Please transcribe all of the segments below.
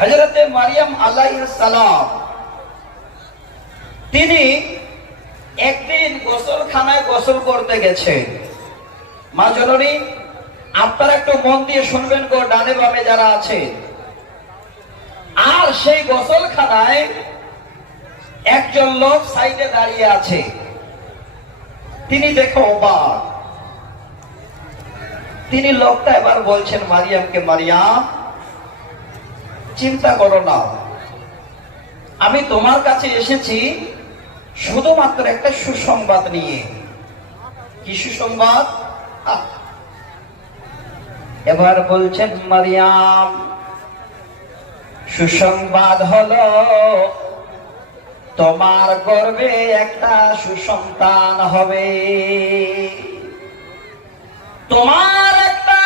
হজরতে মারিয়াম সালাম, তিনি একদিন গোসলখানায় গোসল করতে গেছে। মা জননী, আপনারা একটু মন দিয়ে শুনবেন গো, ডানে বামে যারা আছে। আর সেই গোসলখানায় একজন লোক সাইডে দাঁড়িয়ে আছে। তিনি দেখো অবাক। তিনি লোকটা এবার বলছেন, মারিয়ামকে মারিয়াম চিন্তা করো না। আমি তোমার কাছে এসেছি শুধুমাত্র একটা সুসংবাদ নিয়ে। কি সুসংবাদ? এবার বলছেন, মারিয়াম, সুসংবাদ হলো তোমার গর্বে একটা সুসন্তান হবে। তোমার একটা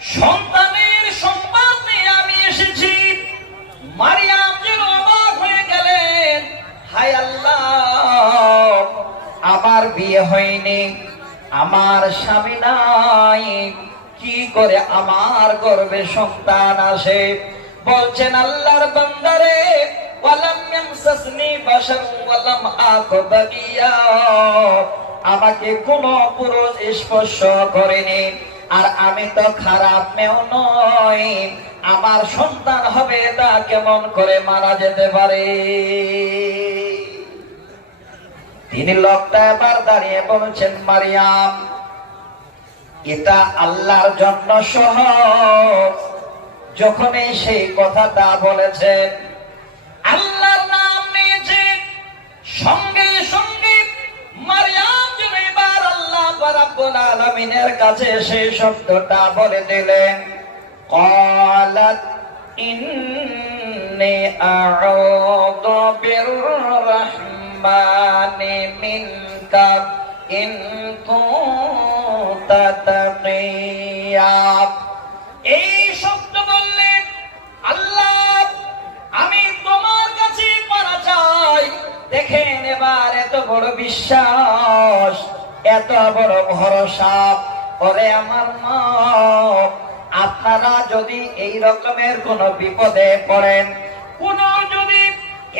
সন্তানের সংবাদ নিয়ে আমি এসেছি মারিয়াম হয়ে গেলেন। হাই আল্লাহ আমার বিয়ে হয়নি। আমার স্বামী নাই। কি করে আমার গর্বে সন্তান আসে? বলছেন আল্লাহর বান্দারে আমাকে কোন পুরুষ স্পর্শ করেনি। আর আমি তো খারাপ মেয়েও নই। আমার সন্তান হবে তা কেমন করে মারা যেতে পারে? তিনি লোকটা এবার দাঁড়িয়ে বলছেন, মারিয়াম, এটা আল্লাহর জন্য সহজ। যখনই সেই কথাটা বলেছেন, আল্লাহর নাম নিয়েছে সঙ্গে সঙ্গে মারিয়াম আল্লাহ রাব্বুল আলামিনের কাছে সেই শব্দটা বলে দিলেন قالت إني أعوذ بالرحمن منك إن كنت تقيا এই শব্দ বললেন আল্লাহ আমি তোমার কাছে মারা চাই দেখেন এবার এত বড় বিশ্বাস এত বড় ভরসা। ওরে আমার মা, আপনারা যদি এই রকমের কোন বিপদে পড়েন, কোন যদি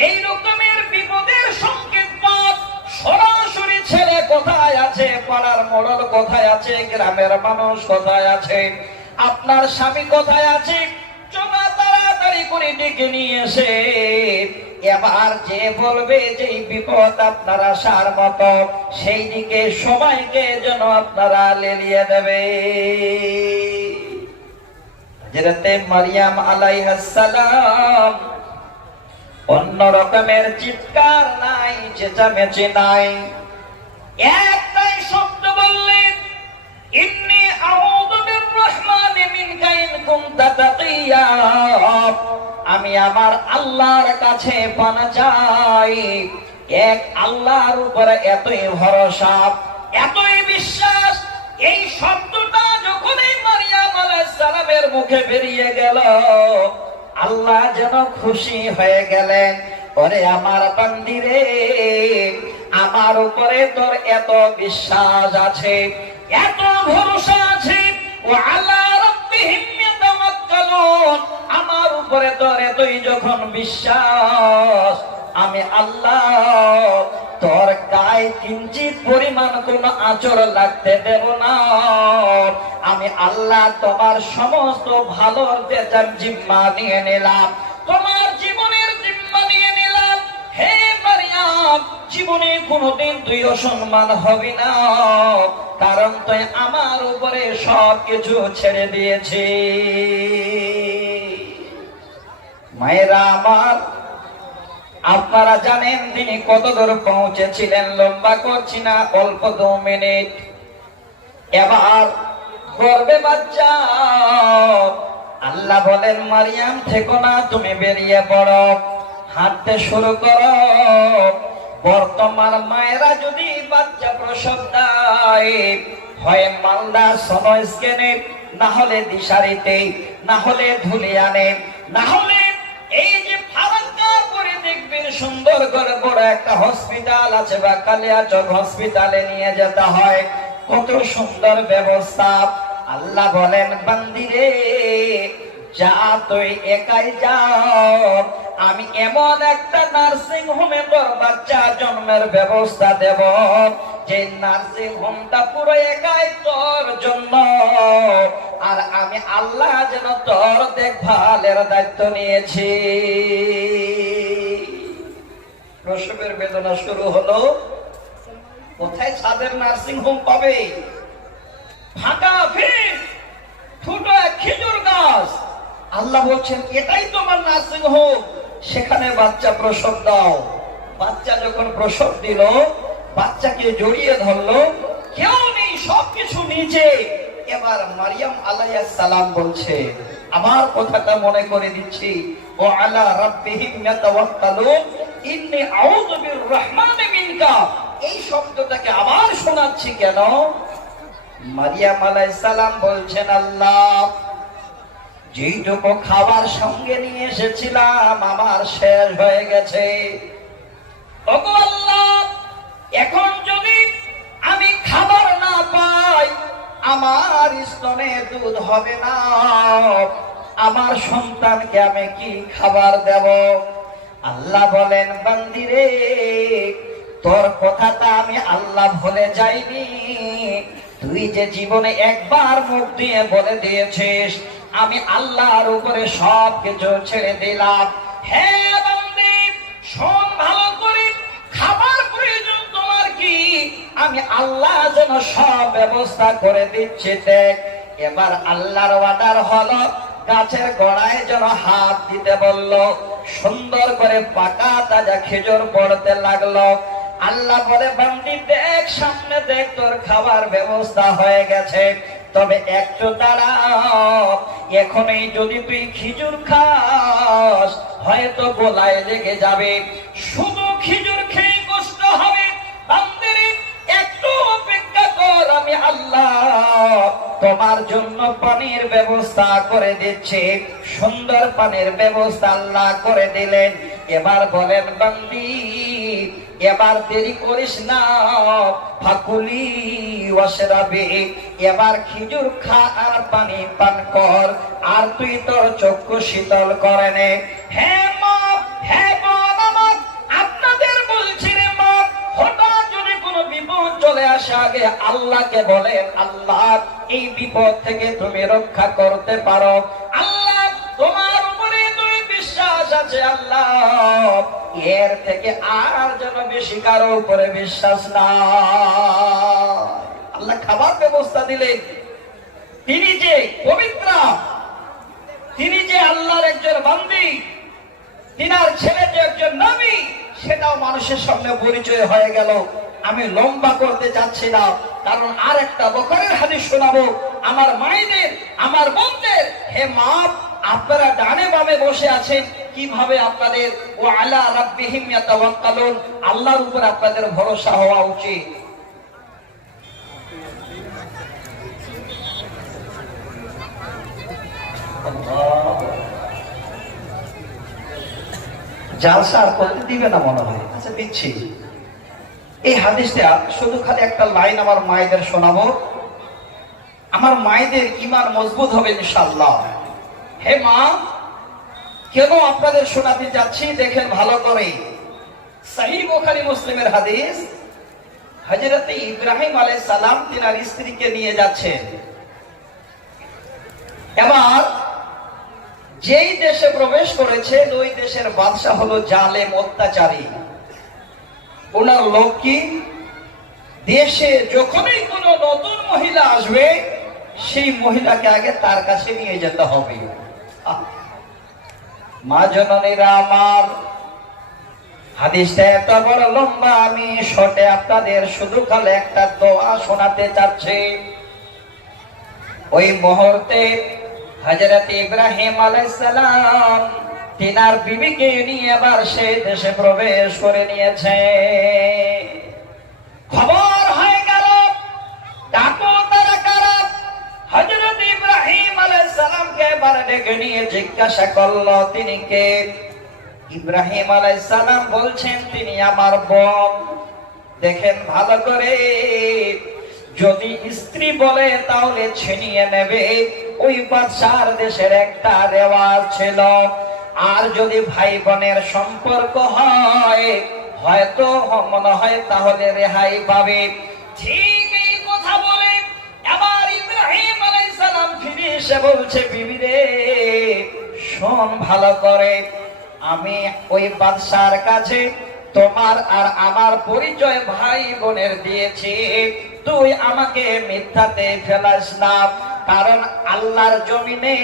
এই রকমের বিপদের সংকেত পান, সরাসরি ছেলে কোথায় আছে, পাড়ার মোড়ল কোথায় আছে, গ্রামের মানুষ কোথায় আছে, আপনার স্বামী কোথায় আছে, চোখা তাড়াতাড়ি করে ডেকে নিয়ে এসে এবার যে বলবে যে বিপদ আপনার আসার মতো সেই দিকে সবাইকে যেন আপনারা লেলিয়ে দেবে। যেটাতে মারিয়াম আলাইহাসালাম অন্য রকমের চিৎকার নাই, চেঁচামেচি নাই। একটাই শব্দ বললেন, ইন্নি আউযু বিররহমানি মিনকা ইন কুনতা তাকিয়া। আমি আমার আল্লাহর কাছে পানা চাই। এক আল্লাহর উপরে এতই ভরসা, এতই বিশ্বাস, এই শব্দটা যখনই মারিয়াম আলাইহিস সালামের মুখে বেরিয়ে গেল, আল্লাহ যেন খুশি হয়ে গেলেন। ওরে আমার বান্দিরে, আমার উপরে তোর এত বিশ্বাস আছে, এত ভরসা আছে। ও আল্লাহ রাব্বিহিম ইয়াতাওয়াক্কালুন। উপরে তোর এতই যখন বিশ্বাস, আমি আল্লাহ, তোর গায়ে কিঞ্চিত পরিমাণ কোন আচর লাগতে দেব না। আমি আল্লাহ তোমার সমস্ত ভালোর বেচার জিম্মা নিয়ে নিলাম। তোমার জীবনের জিম্মা নিয়ে নিলাম। হে মারিয়াম, জীবনে কোনোদিন তুই অসম্মান হবি না। কারণ তুই আমার উপরে সব কিছু ছেড়ে দিয়েছি মায়েরা আমার, আপনারা জানেন তিনি কত দূর পৌঁছেছিলেন, লম্বা করছি না, অল্প দু মিনিট। এবার গর্বে বাচ্চা, আল্লাহ বলেন, মারিয়াম, থেকো না, তুমি বেরিয়ে পড়ো, হাঁটতে শুরু করো। বর্তমান মায়েরা যদি বাচ্চা প্রসব হয় মালদা সনো স্কেনে না হলে দিশারিতে, না হলে ধুলিয়ানে, না হলে এই যে ফারাক্কার করে দেখবেন সুন্দর করে বড় একটা হসপিটাল আছে বা কালিয়াচক হসপিটালে নিয়ে যেতে হয়। কত সুন্দর ব্যবস্থা। আল্লাহ বলেন, বান্দিরে যা তুই একাই যাও। আমি এমন একটা নার্সিং হোমে তোর বাচ্চা জন্মের ব্যবস্থা দেব, যে নার্সিং হোমটা পুরো একাই তোর জন্য। আর আমি আল্লাহ যেন তোর দেখভালের দায়িত্ব নিয়েছি। প্রসবের বেদনা শুরু হলো। কোথায় ছাদের নার্সিং হোম পাবে? ফাঁকা ফির ছোট এক খেজুর গাছ। আল্লাহ বলছেন, এটাই তোমার নার্সিং হোম সেখানে বাচ্চা প্রসব দাও। বাচ্চা যখন প্রসব দিল, বাচ্চাকে জড়িয়ে ধরলো, কেউ নেই, সবকিছু নিচে এবার মারিয়াম আলাইহিস সালাম বলছে, আমার কথাটা মনে করে দিচ্ছি। ও আলা রাব্বিহিম ইয়াতাওয়াক্কালুন ইন্নী আউযু বিররহমানি মিনকা। এই শব্দটাকে আবার শোনাচ্ছি কেন? মারিয়াম আলাইহিস সালাম বলছেন, আল্লাহ যেইটুকু খাবার সঙ্গে নিয়ে এসেছিলাম, আমার শেষ হয়ে গেছে। এখন যদি আমি খাবার না পাই, আমার স্তনে দুধ হবে না। আমার সন্তানকে আমি কি খাবার দেব? আল্লাহ বলেন, বান্দিরে, তোর কথাটা আমি আল্লাহ ভুলে যাইনি। তুই যে জীবনে একবার মুখ দিয়ে বলে দিয়েছিস আমি আল্লাহর উপরে সব কিছু ছেড়ে দিলাম। শোন ভালো করে, খাবার প্রয়োজন তোমার কি? আমি আল্লাহ যেন সব ব্যবস্থা করে দিচ্ছি, দেখ। এবার আল্লাহর অর্ডার হলো, গাছের গোড়ায় যেন হাত দিতে বলল। সুন্দর করে পাকা তাজা খেজুর পড়তে লাগল। আল্লাহ বলে, বান্দি, দেখ, সামনে দেখ, তোর খাবার ব্যবস্থা হয়ে গেছে। তবে একটু দাঁড়াও। এখনই যদি তুই খিজুর খাস, হয়তো গোলায় লেগে যাবে। শুধু খিজুর খেয়ে কষ্ট হবে। একটু অপেক্ষা আমি আল্লাহ। তোমার জন্য পানির ব্যবস্থা করে দিচ্ছি। সুন্দর পানির ব্যবস্থা আল্লাহ করে দিলেন। এবার বলেন, বান্দি এবার দেরি করিস না, ফাকুলি ওয়াশরাবি। এবার খিজুর খা আর পানি পান কর, আর তুই তোর চক্ষু শীতল করে নে। হ্যাঁ হ্যাঁ আপনাদের বলছি রে মা হঠাৎ যদি কোনো বিপদ চলে আসে আগে আল্লাহকে বলেন, আল্লাহ, এই বিপদ থেকে তুমি রক্ষা করতে পারো। আল্লাহ, তোমার উপরে তুমি বিশ্বাস আছে, আল্লাহ। এর থেকে আর যেন বেশি কারও উপরে বিশ্বাস না আল্লাহ খাবার ব্যবস্থা দিলেন। তিনি যে পবিত্র, তিনি যে আল্লাহর একজন বান্দি, তিনার ছেলে যে একজন নবী সেটাও মানুষের সামনে পরিচয় হয়ে গেল। আমি লম্বা করতে চাচ্ছি না, কারণ আর একটা বকরের হাদিস শোনাবো। আমার মায়েদের, আমার বোনদের, হে মা, আপনারা ডানে বামে বসে আছেন কীভাবে আপনাদের ও আলা রাব্বিহিম ইয়াতাওয়াক্কালুন? আল্লাহর উপর আপনাদের ভরসা হওয়া উচিত। জালসা করতে দিবে না মনে হয়। আচ্ছা দিচ্ছি। এই হাদিসটা শুধু খালি একটা লাইন আমার মায়েদের শোনাবো। আমার মায়েদের ইমান মজবুত হবে ইনশাল্লাহ হে মা কেন আপনাদের শোনাতে যাচ্ছি, দেখেন ভালো করে। মুসলিমের হাদিস হজরতে ইব্রাহিম আলাই সালাম তিনার স্ত্রীকে নিয়ে যাচ্ছেন। এবার, যেই দেশে প্রবেশ করেছে, ওই দেশের বাদশাহ হলো জালেম অত্যাচারী। ওনার লোক কি? দেশে যখনই কোনো নতুন মহিলা আসবে, সেই মহিলাকে আগে তার কাছে নিয়ে যেতে হবে! মা জননীরা আমার। হাদিসটা এত বড় লম্বা, আমি শটে আপনাদের শুধু খালি একটা দোয়া শোনাতে চাচ্ছি। ওই মুহূর্তে হজরত ইব্রাহিম আলাইসালাম তিনার বিবিকে নিয়ে সেই দেশে প্রবেশ করে নিয়েছে। খবর হয়ে গেল তারা হজরত ইব্রাহিম আলাইসালামকে এবার ডেকে নিয়ে জিজ্ঞাসা করল, তিনি কে? ইব্রাহিম আলাইসালাম বলছেন, তিনি আমার বোন। দেখেন ভালো করে। যদি স্ত্রী বলে, তাহলে ছিনিয়ে নেবে। ওই বাদশার দেশের একটা রেওয়াজ ছিল। আর যদি ভাই বোনের সম্পর্ক হয়, হয়তো মনে হয় তাহলে রেহাই পাবে। ঠিক এই কথা বলে এবার ইব্রাহিম আলাইহিস সালাম ফিরে এসে বলছে, বিবি রে, শোন ভালো করে। আমি ওই বাদশার কাছে তোমার আর আমার পরিচয় ভাই বোনের দিয়েছি। তুই আমাকে মিথ্যাতে ফেলাস না, কারণ আল্লাহর জমিনে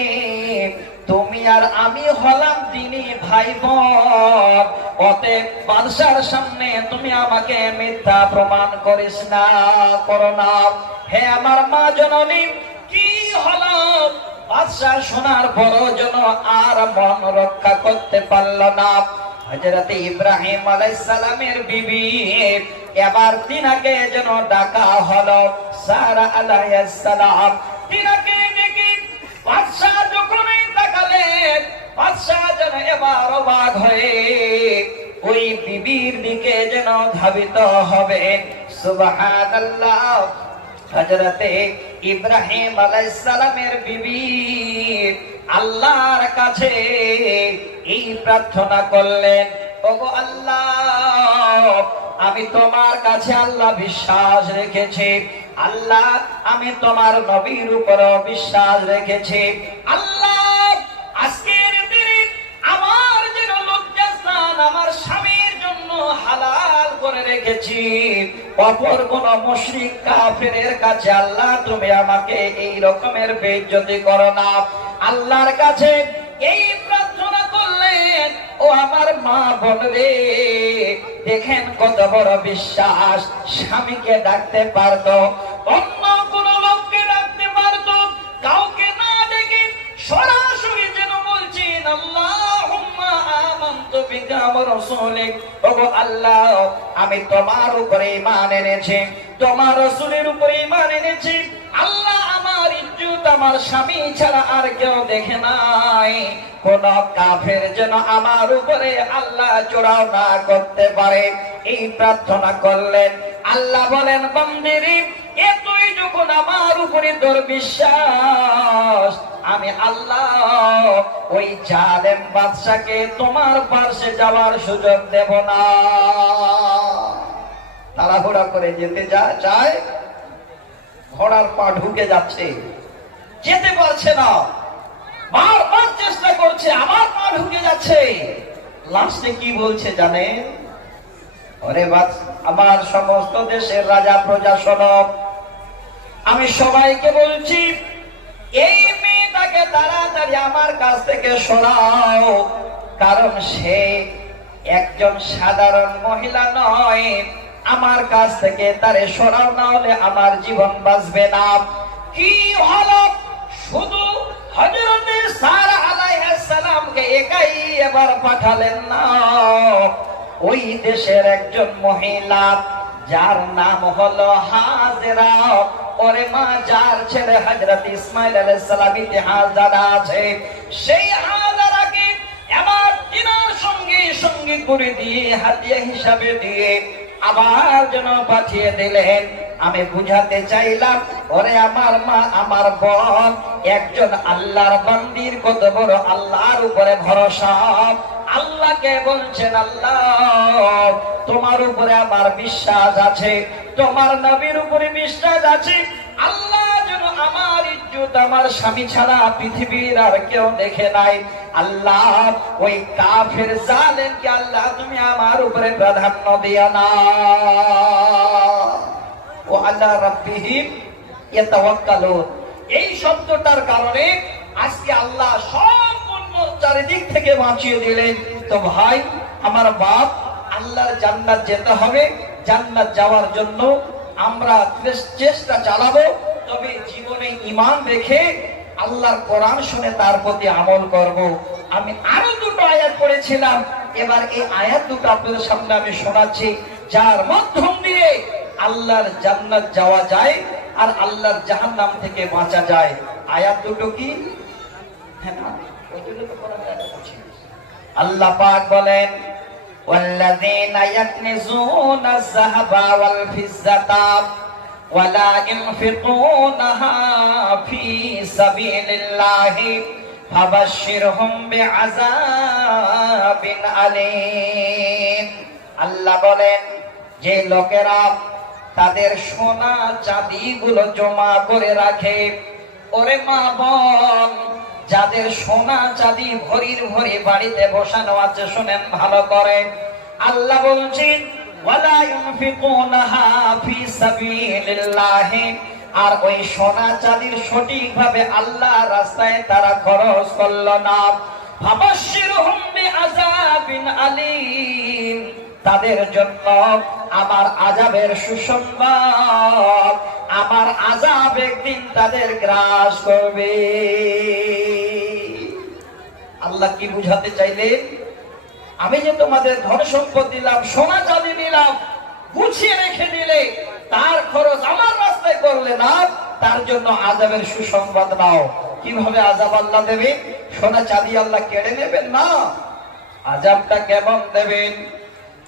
তুমি আর আমি হলাম তিনি ভাই বোন। অতএব বাদশার সামনে তুমি আমাকে মিথ্যা প্রমাণ করিস না, করো না। হে আমার মা জননী কি হলো? বাদশাহ শোনার পর যেন আর মন রক্ষা করতে পারল না। হজরত ইব্রাহিম আলাইসালামের বিবি, এবার তিনাকে যেন ডাকা হলো। সারা আলাইসালাম তিনাকে ডেকে বাদশাহ যখনই তাকালেন, বাদশাহ যেন এবার অবাক হয়ে ওই বিবির দিকে যেন ধাবিত হবেন। সুবহানাল্লাহ হজরতে ইব্রাহিম আলাইসালামের বিবি আল্লাহর কাছে এই প্রার্থনা করলেন, ওগো আল্লাহ, আমি তোমার কাছে আল্লাহ বিশ্বাস রেখেছি। আল্লাহ, আমি তোমার নবীর উপর বিশ্বাস রেখেছি। আল্লাহ রেখেছি অপর কোন কাছে, আল্লাহ, তুমি আমাকে এই রকমের বেইজ্জতি করো না। আল্লাহর কাছে এই প্রার্থনা করলেন, ও আমার মা বোন রে, দেখেন কত বড় বিশ্বাস, স্বামীকে ডাকতে পারতো, অন্য কোন লোককে ডাকতে পারতো, কাউকে না ডেকে সরাসরি আমি তোমার উপরে ঈমান এনেছি। তোমার রাসূলের উপরে ঈমান এনেছি। আল্লাহ আমার ইজ্জত, আমার স্বামী ছাড়া আর কেউ দেখে নাই। কোন কাফের যেন আমার উপরে আল্লাহ চড়াও না করতে পারে। এই প্রার্থনা করলেন। আল্লাহ বলেন, বন্দিরি, এতই যখন আমার উপরে তোর বিশ্বাস আমি আল্লাহ, ওই জালেম বাদশাকে তোমার পাশে যাওয়ার সুযোগ দেব না। তাড়াহুড়া করে যেতে যা চায় ঘোড়ার পা ঢুকে যাচ্ছে। যেতে পারছে না। বারবার চেষ্টা করছে আমার পা ঢুকে যাচ্ছে। লাস্টে কি বলছে জানেন? ওরে বাদ আমার সমস্ত দেশের রাজা, প্রজা সনব আমি সবাইকে বলছি, এই মেয়েটাকে তাড়াতাড়ি আমার কাছ থেকে সরাও কারণ সে একজন সাধারণ মহিলা নয়। আমার কাছ থেকে তারে সরাও না হলে আমার জীবন বাঁচবে না। কি হলো? শুধু একাই এবার পাঠালেন না। ওই দেশের একজন মহিলা, যার নাম হলো হাজেরা। ওরে মা যার ছেলে হযরত ইসমাইল আলাইহিস সালাম ইতিহাস জানা আছে, সেই হাজারাকে এবার তিনার সঙ্গে সঙ্গে করে দিয়ে হাদিয়া হিসাবে দিয়ে আবার যেন পাঠিয়ে দিলেন। আমি বুঝাতে চাইলাম, ওরে আমার মা, আমার বোন একজন আল্লাহর বান্দির কত বড় আল্লাহর উপরে ভরসা। আল্লাহকে বলছেন, আল্লাহ, তোমার উপরে আমার বিশ্বাস আছে, তোমার নবীর উপরে বিশ্বাস আছে। আল্লাহ যেন আমার ইজ্জত আমার স্বামী ছাড়া পৃথিবীর আর কেউ দেখে নাই। আল্লাহ, ওই কাফের জালেনকে আল্লাহ তুমি আমার উপরে প্রাধান্য দিয়া না ও আল্লাহ রাব্বিহিম ইয়াতাওয়াক্কালুন। এই শব্দটার কারণে আজকে আল্লাহ সম্পূর্ণ চারিদিক থেকে বাঁচিয়ে দিলেন। তো ভাই, আমার বাপ আল্লাহর জান্নাত যেতে হবে। জান্নাত যাওয়ার জন্য আমরা চেষ্টা চালাবো। তবে জীবনে ইমান রেখে আল্লাহর কোরআন শুনে তার প্রতি আমল করব। আমি আরও দুটো আয়াত পড়েছিলাম। এবার এই আয়াত দুটো আপনাদের সামনে আমি শোনাচ্ছি। যার মাধ্যম দিয়ে আল্লাহর জান্নাত যাওয়া যায় আর আল্লাহর জাহান্নাম থেকে বাঁচা যায়। আয়াত দুটো কি? হ্যাঁ না ওই জন্য তো কোরআন আয়াত বলছি। আল্লাহ পাক বলেন والذين يكنزون الذهب والفضة ولا ينفقونها في سبيل الله فبشرهم بعذاب أليم আল্লাহ বলেন যে লোকেরা তাদের সোনা চাঁদি গুলো জমা করে রাখে ওরে মা বোন যাদের সোনা চাঁদি ভরির ভরি বাড়িতে বসানো আছে, শুনেন ভালো করে। আল্লাহ বলছেন আর ওই সোনা চাঁদির সঠিকভাবে আল্লাহ রাস্তায় তারা খরচ করল না। আলীম। তাদের জন্য আমার আজাবের সুসংবাদ, আমার আজাব একদিন তাদের গ্রাস করবে। আল্লাহ কি বুঝাতে চাইলেন? আমি যে তোমাদের ধন সম্পদ দিলাম, সোনা চাঁদি দিলাম গুছিয়ে রেখে দিলে তার খরচ আমার রাস্তায় করলে না, তার জন্য আজাবের সুসংবাদ নাও। কীভাবে আজাব আল্লাহ দেবে? সোনা চাঁদি আল্লাহ কেড়ে নেবেন না? আজাবটা কেমন দেবেন?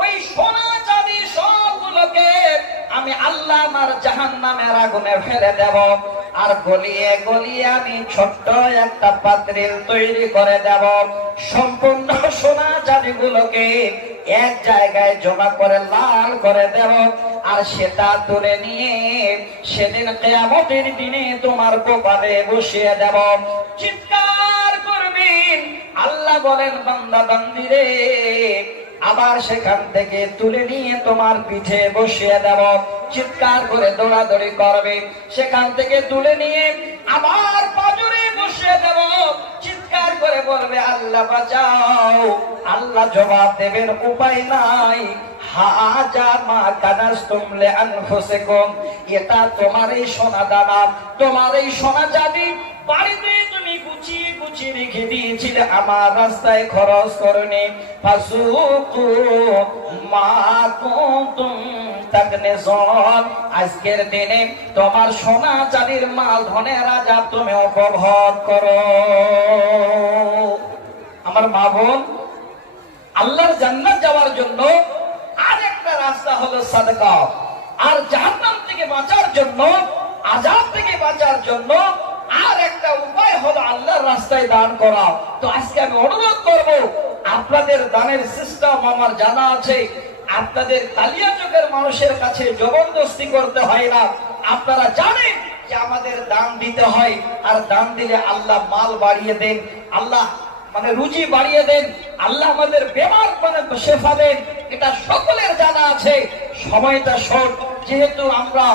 ওই সোনা চাঁদি সবগুলোকে আমি আল্লাহ আমার জাহান নামের আগুনে ফেলে দেব। আর গলিয়ে গলিয়ে আমি ছোট্ট একটা পাত্রের তৈরি করে দেব। সম্পূর্ণ সোনা চাঁদি গুলোকে এক জায়গায় জমা করে লাল করে দেব। আর সেটা তুলে নিয়ে সেদিন কেয়ামতের দিনে তোমার কপালে বসিয়ে দেব। চিৎকার করবেন। আল্লাহ বলেন, বান্দা, বান্দিরে আবার সেখান থেকে তুলে নিয়ে তোমার পিঠে বসিয়ে দেব। চিৎকার করে দৌড়াদৌড়ি করবে। সেখান থেকে তুলে নিয়ে আবার পাজরে বসিয়ে দেব। চিৎকার করে বলবে, আল্লাহ বাঁচাও। আল্লাহ জবাব দেবেন, উপায় নাই। এটা তোমার এই সোনা দানা তোমার এই সোনা তুমি গুছিয়ে গুছিয়ে দিয়েছিলে আমার রাস্তায় খরচ করনি। মা আজকের দিনে তোমার সোনা চাঁদির মাল ধনের রাজা, তুমি উপভোগ করো। আমার মা বোন, আল্লাহর জান্নাত যাওয়ার জন্য রাস্তা হলো সাদকা। আর জাহান্নাম থেকে বাঁচার জন্য আজাব থেকে বাঁচার জন্য আর একটা উপায় হলো আল্লাহর রাস্তায় দান করা। তো আজকে আমি অনুরোধ করব, আপনাদের দানের সিস্টেম আমার জানা আছে, আপনাদের কালিয়া চোখের মানুষের কাছে জবরদস্তি করতে হয় না। আপনারা জানেন যে আমাদের দান দিতে হয়, আর দান দিলে আল্লাহ মাল বাড়িয়ে দেন। আল্লাহ মানে রুচি বাড়িয়ে দেন, আল্লাহ আমাদের বেমার মানে শেফা দেন, এটা সকলের জানা আছে, সময়টা শর্ট। যেহেতু আমরা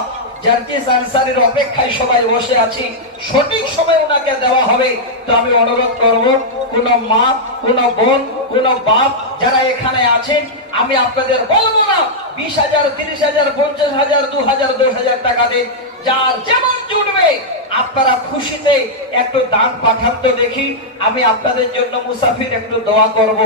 জার্জিস আনসারের অপেক্ষায় সবাই বসে আছি, সঠিক সময় ওনাকে দেওয়া হবে, তো আমি অনুরোধ করব, কোন মা, কোন বোন, কোন বাপ যারা এখানে আছেন, আমি আপনাদের বলব না, বিশ হাজার, তিরিশ হাজার, পঞ্চাশ হাজার, দু হাজার, দশ হাজার টাকা দেন, যার যেমন জুটবে আপনারা খুশিতে একটু দান পাঠান তো দেখি, আমি আপনাদের জন্য মুসাফির একটু দোয়া করব।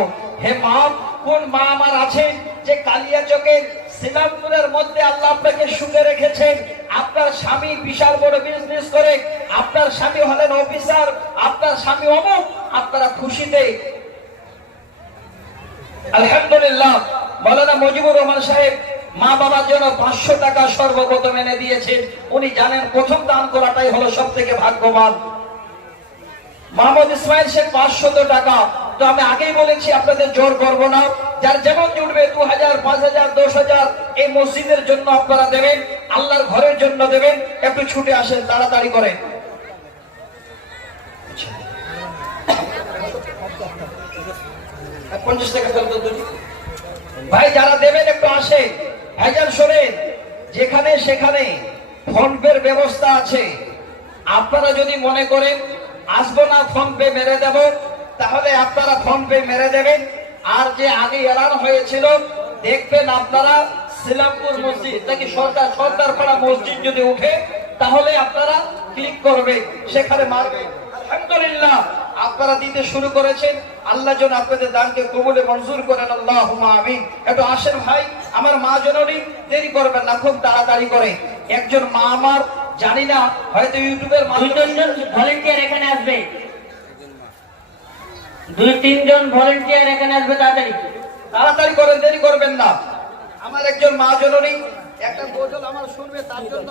হে মা, কোন মা আমার আছেন যে কালিয়া চোখের শ্রীরামপুরের মধ্যে আল্লাহ আপনাকে সুখে রেখেছেন? আপনার স্বামী বিশাল বড় বিজনেস করে, আপনার স্বামী হলেন অফিসার আপনার স্বামী অমুক, আপনারা খুশিতে আলহামদুলিল্লাহ। মৌলানা মুজিবুর রহমান সাহেব মা বাবার জন্য পাঁচশো টাকা সর্বপ্রথম এনে দিয়েছেন। উনি জানেন প্রথম দান করাটাই হলো সব থেকে ভাগ্যবান। মোহাম্মদ ইসমাইল শেখ পাঁচশত টাকা। তো আমি আগেই বলেছি, আপনাদের জোর করব না। যার যেমন জুটবে দু হাজার পাঁচ হাজার দশ হাজার এই মসজিদের জন্য আপনারা দেবেন, আল্লাহর ঘরের জন্য দেবেন। একটু ছুটে আসেন, তাড়াতাড়ি করে পঞ্চাশ টাকা ভাই, যারা দেবেন, একটু আসে ভাইজান শোনেন, যেখানে সেখানে ফোন পের ব্যবস্থা আছে। আপনারা যদি মনে করেন, আসব না, ফোন পে মেরে দেব, তাহলে আপনারা ফোন পে মেরে দেবেন। আর যে আগে এলান হয়েছিল, দেখবেন আপনারা সিলামপুর মসজিদ নাকি সরকার সরকার পাড়া মসজিদ যদি উঠে, তাহলে আপনারা ক্লিক করবে সেখানে মারবেন। আলহামদুলিল্লাহ, আপনারা দিতে শুরু করেছেন। আল্লাহ যেন আপনাদের দানকে কবুলে মঞ্জুর করেন আল্লাহ আমিন। একটু আসেন ভাই আমার মা জননী দেরি করবেন না খুব তাড়াতাড়ি করে। একজন মা আমার জানি না হয়তো ইউটিউবের দুই তিনজন ভলেন্টিয়ার এখানে আসবে। দুই তিনজন ভলেন্টিয়ার এখানে আসবে তাড়াতাড়ি। তাড়াতাড়ি করেন দেরি করবেন না। আমার একজন মা জননী একটা গজল আমার শুনবে তার জন্য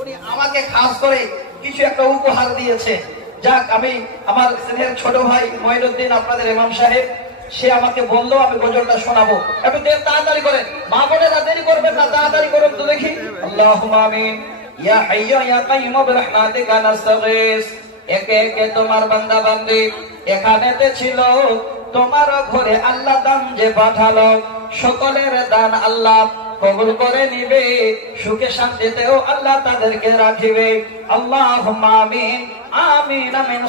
উনি আমাকে খাস করে কিছু একটা উপহার দিয়েছে। যাক, আমি আমার স্নেহের ছোট ভাই মঈনুদ্দিন আপনাদের ইমাম সাহেব, সে আমাকে বলল, আমি গজলটা শোনাবো। একটু দে- তাড়াতাড়ি করেন। মা বোনেরা দেরি করবেন না, তাড়াতাড়ি করুন তো দেখি। আল্লাহুম্মা আমিন। ইয়া হাইয়্যু ইয়া কাইয়্যুম বিরহমাতিকা নাস্তাগীস। একে একে তোমার বান্দা বান্দি এখানেতে ছিল তোমার ঘরে আল্লাহ দান যে পাঠালো। সকলের দান আল্লাহ কবুল করে নিবে, সুখে শান্তিতেও আল্লাহ তাদেরকে রাখিবে। আল্লাহ আমিন আমিন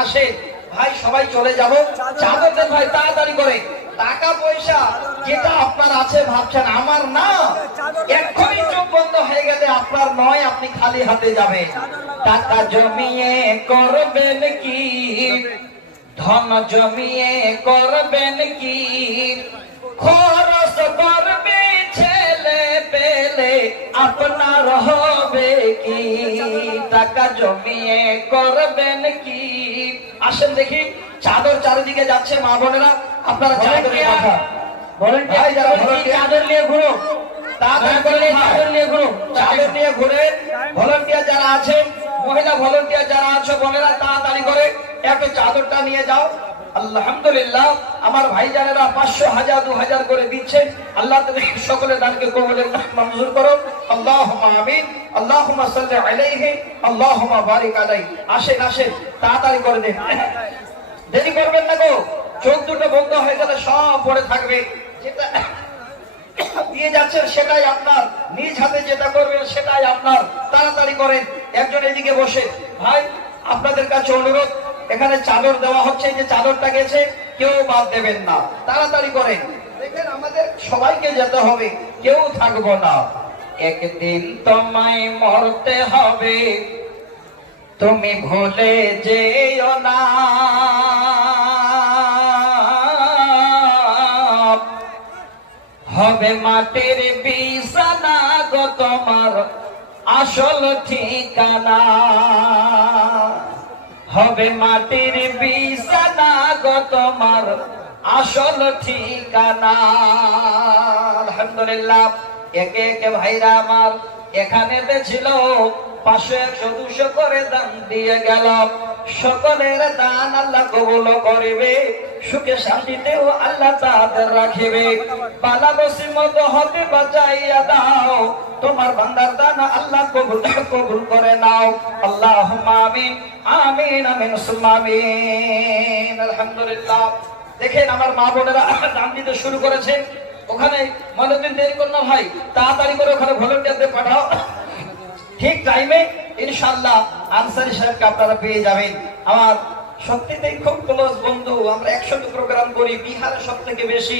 আসে, ভাই, সবাই চলে যাব। দেন ভাই, তাড়াতাড়ি করে। টাকা পয়সা যেটা আপনার আছে, ভাবছেন আমার না? এক্ষুনি চোখ বন্ধ হয়ে গেলে আপনার নয়, আপনি খালি হাতে যাবেন। টাকা জমিয়ে করবেন কি? ধন জমিয়ে করবেন কি? খরচ করবে ছেলে পেলে আপনার হবে কি? টাকা জমিয়ে করবেন কি? আসেন দেখি চাদর চারিদিকে যাচ্ছে মা বোনেরা। আপনারা চাদরের কথা ভাই যারা চাদর নিয়ে ঘুরো চাদর নিয়ে ঘুরো চাদর নিয়ে ঘুরে ভলান্টিয়ার যারা আছেন মহিলা ভলান্টিয়ার যারা আছে বোনেরা তাড়াতাড়ি করে একটা চাদরটা নিয়ে যাও। আলহামদুলিল্লাহ, আমার ভাইজানেরা পাঁচশো হাজার, দু হাজার করে দিচ্ছে। আল্লাহ তুমি দানকে কবলে মঞ্জুর করো। আল্লাহ আমিন। আল্লাহ আল্লাহ বারিক আলাই আসেন আসেন, তাড়াতাড়ি করে দেন দেরি করবেন না গো। চোখ দুটো বন্ধ হয়ে গেলে সব পড়ে থাকবে। যেটা দিয়ে যাচ্ছেন সেটাই আপনার। নিজ হাতে যেটা করবেন সেটাই আপনার। তাড়াতাড়ি করেন। একজন এদিকে বসে, ভাই, আপনাদের কাছে অনুরোধ এখানে চাদর দেওয়া হচ্ছে যে চাদরটা গেছে, কেউ বাদ দেবেন না। তাড়াতাড়ি করেন। দেখেন আমাদের সবাইকে যেতে হবে, কেউ থাকব না। একদিন তোমায় মরতে হবে, তুমি ভুলে যেও না। হবে মাটির বিছানা গো তোমার আসল ঠিকানা। হবে মাটির বিছানা গো তোমার আসল ঠিকানা। আলহামদুলিল্লাহ, একে একে ভাইরা আমার এখানে ছিল পাশে একশো দুশো করে দাম দিয়ে গেল। সকলের দান আল্লাহ কবুল করবে, সুখে শান্তিতেও আল্লাহ তাদের রাখিবে। পালা বসিমত হতে বাঁচাইয়া দাও, তোমার বান্দার দান আল্লাহ কবুল কবুল করে নাও। আল্লাহ আমিন আমিন আমিন, সুম্মা আমিন। আলহামদুলিল্লাহ। দেখেন আমার মা বোনেরা দান দিতে শুরু করেছেন ওখানে মনোদিন দেরি করো ভাই, তাড়াতাড়ি করে ওখানে ভলেন্টিয়ারদের পাঠাও। ঠিক টাইমে ইনশাল্লাহ আনসারি সাহেবকে আপনারা পেয়ে যাবেন। আমার সত্যিতেই খুব ক্লোজ বন্ধু, আমরা একসঙ্গে প্রোগ্রাম করি, বিহারে সব থেকে বেশি।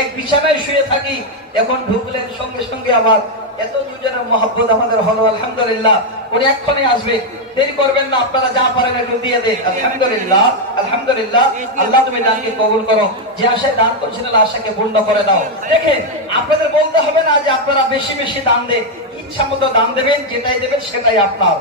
এক বিছানায় শুয়ে থাকি, এখন ঢুকলেন সঙ্গে সঙ্গে আমার এত দুজনের মহব্বত আমাদের হলো, আলহামদুলিল্লাহ। উনি এক্ষণে আসবে। দেরি করবেন না, আপনারা যা পারেন একটু দিয়ে আলহামদুলিল্লাহ আলহামদুলিল্লাহ। আল্লাহ তুমি দানকে কবুল করো। যে আশায় দান করছিলেন আশাকে পূর্ণ করে দাও। দেখেন, আপনাদের বলতে হবে না যে আপনারা বেশি বেশি দান দেন। ইচ্ছা মতো দান দেবেন, যেটাই দেবেন সেটাই আপনার।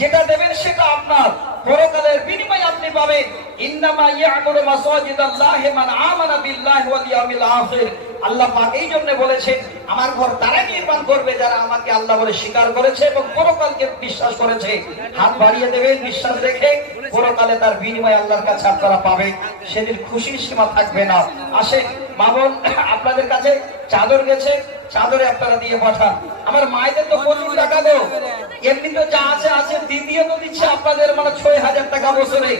যেটা দেবেন সেটা আপনার। পরকালের বিনিময় আপনি পাবেন। ইন্নামা ইয়াকুরু মাসাজিদাল্লাহি মান আমানা বিল্লাহি ওয়াল ইয়াউমিল আখির। আল্লাহ পাক এই জন্য বলেছেন, আমার ঘর তারা নির্মাণ করবে যারা আমাকে আল্লাহ বলে স্বীকার করেছে এবং পরকালকে বিশ্বাস করেছে। হাত বাড়িয়ে দেবেন বিশ্বাস রেখে পরকালে তার বিনিময় আল্লাহর কাছে আপনারা পাবেন। সেদিন খুশির সীমা থাকবে না। আসে মামন আপনাদের কাছে চাদর গেছে, চাদরে আপনারা দিয়ে পাঠান। আমার মায়েদের তো প্রচুর টাকা দেবো এমনি তো যা আছে আছে দ্বিতীয় তো দিচ্ছে আপনাদের মানে ছয় হাজার টাকা বছরে।